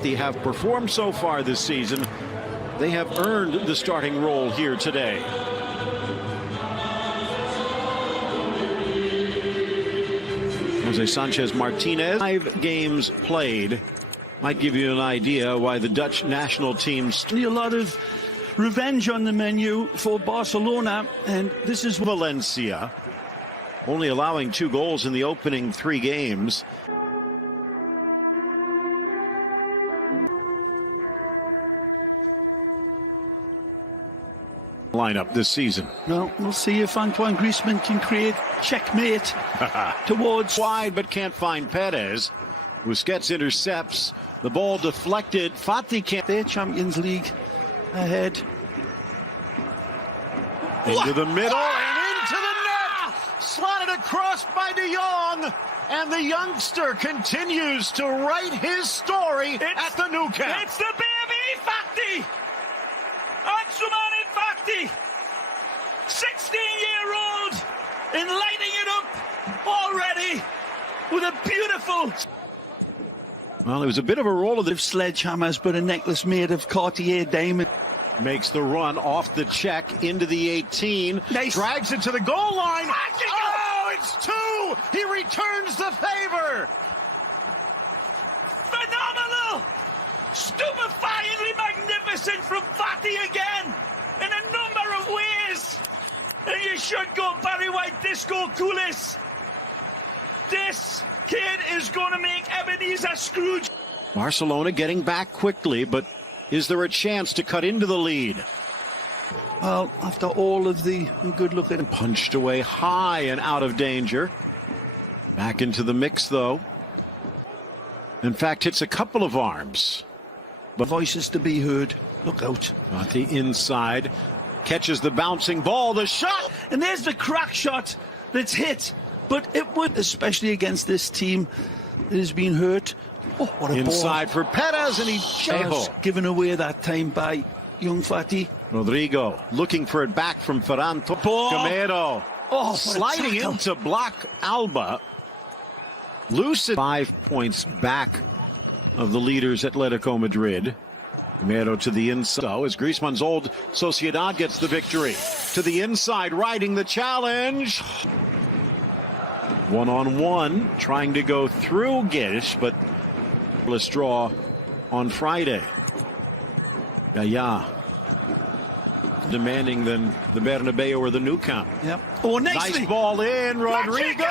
They have performed so far this season. They have earned the starting role here today. Jose Sanchez Martinez. 5 games played. Might give you an idea why the Dutch national team's a lot of revenge on the menu for Barcelona, and this is Valencia, only allowing 2 goals in the opening 3 games. Lineup this season. Well, we'll see if Antoine Griezmann can create checkmate towards wide, but can't find Perez. Busquets intercepts. The ball deflected. Fati can't. their Champions League ahead. Into the middle and into the net. Slotted across by De Jong. And the youngster continues to write his story at the Nou Camp. It's the baby Fati! Ansumani Fati! 16-year-old in lighting it up already with a beautiful... Well, it was a bit of a roll of the sledgehammers, but a necklace made of Cartier diamond. Makes the run off the check into the 18. Nice. Drags it to the goal line. Oh, it's 2. He returns the favor. Phenomenal! Stupefyingly magnificent from Fati again in a number of ways. And you should go Barry White Disco Coolest. This kid is going to make Ebenezer Scrooge. Barcelona getting back quickly, but is there a chance to cut into the lead? Well, after all of the good look at him. Punched away high and out of danger. Back into the mix, though. In fact, hits a couple of arms. But voices to be heard. Look out. Fati inside. Catches the bouncing ball. The shot! And there's the crack shot that's hit. But it would, especially against this team that has been hurt. Oh, what a inside ball. for Perez, and he's given away that time by young Fati. Rodrigo looking for it back from Ferran. Gamero sliding into block Alba. Lucid 5 points back of the leaders Atletico Madrid. Gamero to the inside as Griezmann's old Sociedad gets the victory. To the inside, riding the challenge. One-on-one, trying to go through Gish, but let's draw on Friday. Yaya demanding than the Bernabeu or the Nou Camp. Yep. Oh, nicely. Nice ball in, Rodrigo!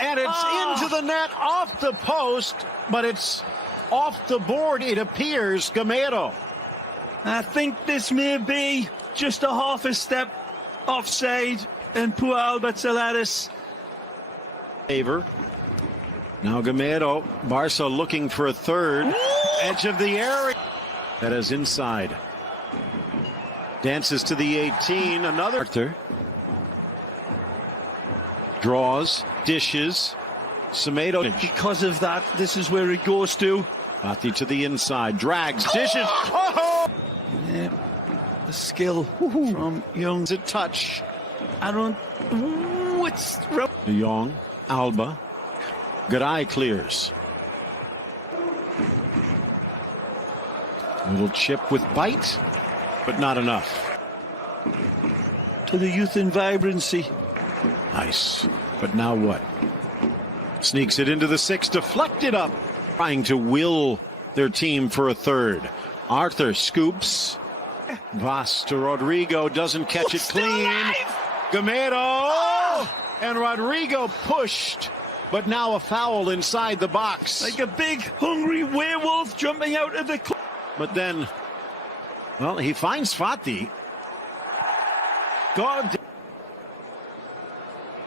And it's into the net, off the post, but it's off the board, it appears. Gamero. I think this may be just a half a step offside, and poor Albert Solaris. Favor. Now Gamero. Barca looking for a third. Ooh! Edge of the area. That is inside. Dances to the 18. Another. Arthur. Draws. Dishes. Semedo. Because of that, this is where it goes to. Fati to the inside. Drags. Dishes. Oh! Yeah, the skill from Young. A touch. I don't... Ooh, it's... De Jong. Alba. Igrai clears. Little chip with bite, but not enough. To the youth and vibrancy. Nice. But now what? Sneaks it into the 6, deflected up. Trying to will their team for a third. Arthur scoops. Vas to Rodrigo, doesn't catch it clean. Gamero! And Rodrigo pushed, but now a foul inside the box. Like a big, hungry werewolf jumping out of the... But then, well, he finds Fati. God.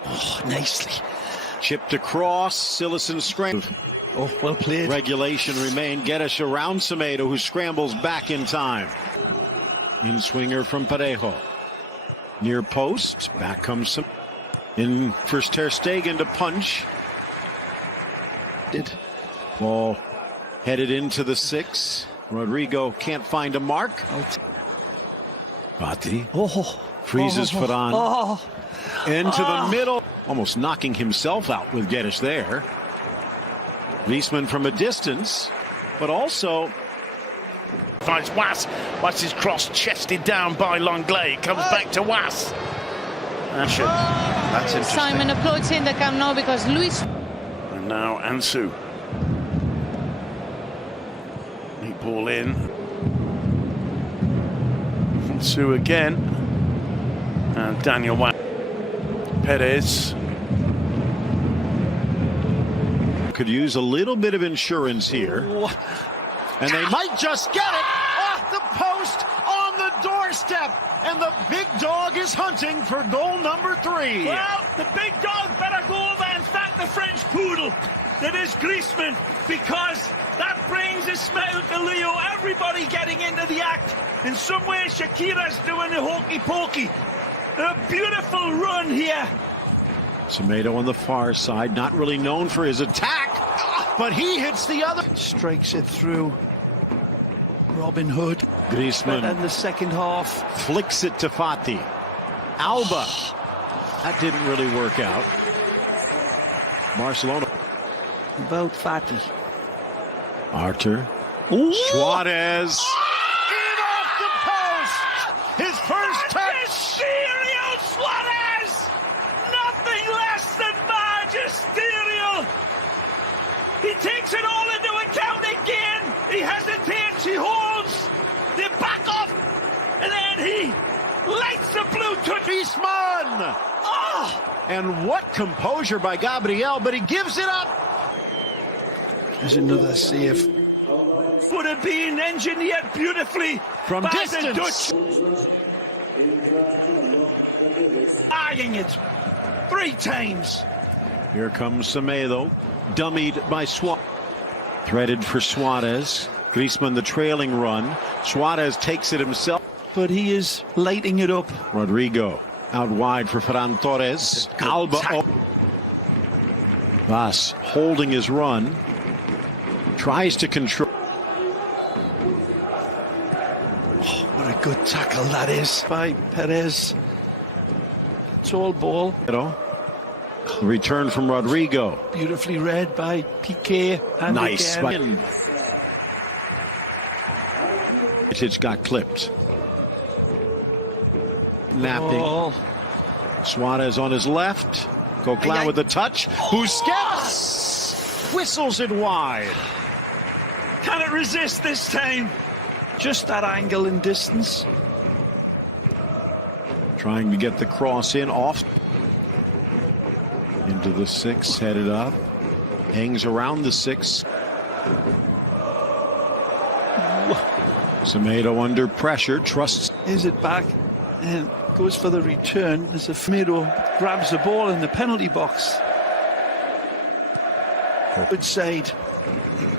Oh, nicely. Chipped across, Silicon scrambles. Oh, well played. Regulation remained. Geddes around Semedo, who scrambles back in time. In swinger from Parejo. Near post, back comes some. In first Ter Stegen to punch. Ball headed into the 6. Rodrigo can't find a mark. Fati freezes Ferran. Into the middle. Almost knocking himself out with Geddes there. Griezmann from a distance. but also finds Was. Was is cross chested down by Longley. Comes back to Was. That's interesting. Simon approaching the Camp Nou because Luis. And now Ansu. Neat ball in. Ansu again. And Daniel Perez. Could use a little bit of insurance here. And they might just get it off the post on the doorstep. And the big dog is hunting for goal number 3. Well, the big dog better go over and thank the French poodle that is Griezmann, because that brings a smile to Leo. Everybody getting into the act. In some way, Shakira's doing the hokey pokey. A beautiful run here. Semedo on the far side, not really known for his attack, but he hits the other. Strikes it through. Robin Hood. Griezmann in the second half. flicks it to Fati. Alba. That didn't really work out. Barcelona. About Fati. Arthur. Suarez. In off the post. His first touch. Magisterial Suarez! Nothing less than magisterial. He takes it all into account again. He hesitates, he holds, they back off, and then he lights the blue to Griezmann. Oh! And what composure by Gabriel, but he gives it up. There's another save. Would have been engineered beautifully From by distance. the Dutch. Eyeing it 3 times. Here comes Semedo, dummied by Suarez. Threaded for Suarez. Griezmann the trailing run. Suarez takes it himself. But he is lighting it up. Rodrigo out wide for Ferran Torres. Alba. Vas holding his run. Tries to control. Oh, what a good tackle that is by Perez. Tall ball. Return from Rodrigo. Beautifully read by Piqué. And Nice. again. It got clipped. Napping. Oh. Suarez on his left. Coquelin with the touch. Busquets whistles it wide. Can it resist this time? Just that angle and distance. Trying to get the cross in off. Into the 6, headed up. Hangs around the 6. Semedo under pressure, trusts. Is it back and goes for the return as Semedo grabs the ball in the penalty box. Good side,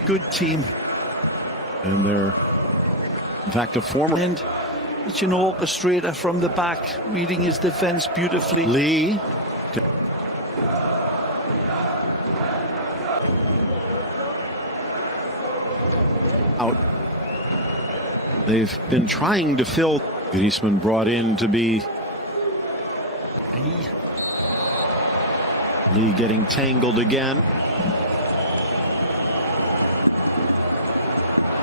good team. And they're, in fact, a former. And it's an orchestrator from the back, reading his defense beautifully. Lee. Out. They've been trying to fill. Griezmann brought in to be. Lee getting tangled again.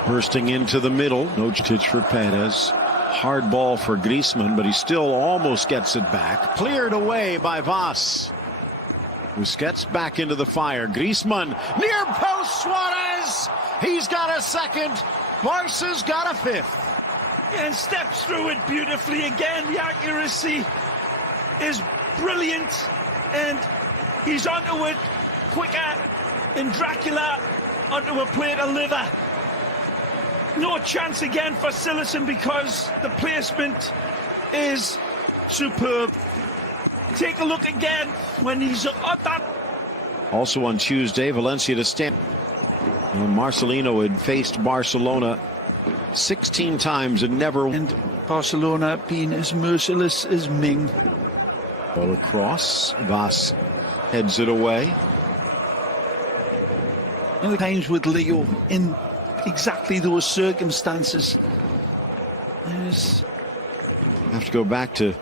Bursting into the middle. No touch for Perez. Hard ball for Griezmann, but he still almost gets it back. Cleared away by Vas. Busquets back into the fire. Griezmann near post. Suarez. He's got a second. Barca's got a 5th. And steps through it beautifully again. The accuracy is brilliant, and he's onto it quicker than Dracula onto a plate of liver. No chance again for Cillison because the placement is superb. Take a look again when he's at that. Also on Tuesday, Valencia to stand. Marcelino had faced Barcelona 16 times and never. And Barcelona being as merciless as Ming. Ball across. Vas heads it away. Other times with Leo in exactly those circumstances. Have to go back to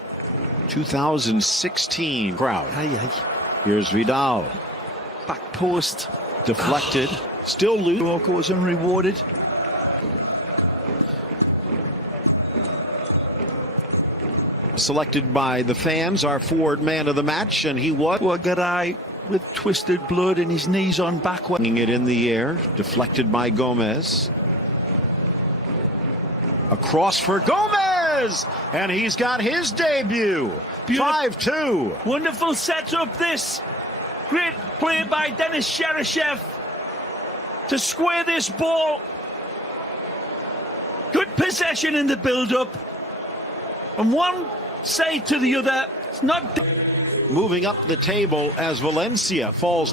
2016 crowd. Aye, aye. Here's Vidal. Back post. Deflected. Still loose. Walker was unrewarded. Selected by the fans, our forward man of the match, and he was. Poor Garay with twisted blood and his knees on backward. It in the air, deflected by Gomez. Across for Gomez, and he's got his debut. 5-2. Wonderful setup this. Great play by Denis Cheryshev to square this ball. Good possession in the build-up. From one side to the other. It's not... Moving up the table as Valencia falls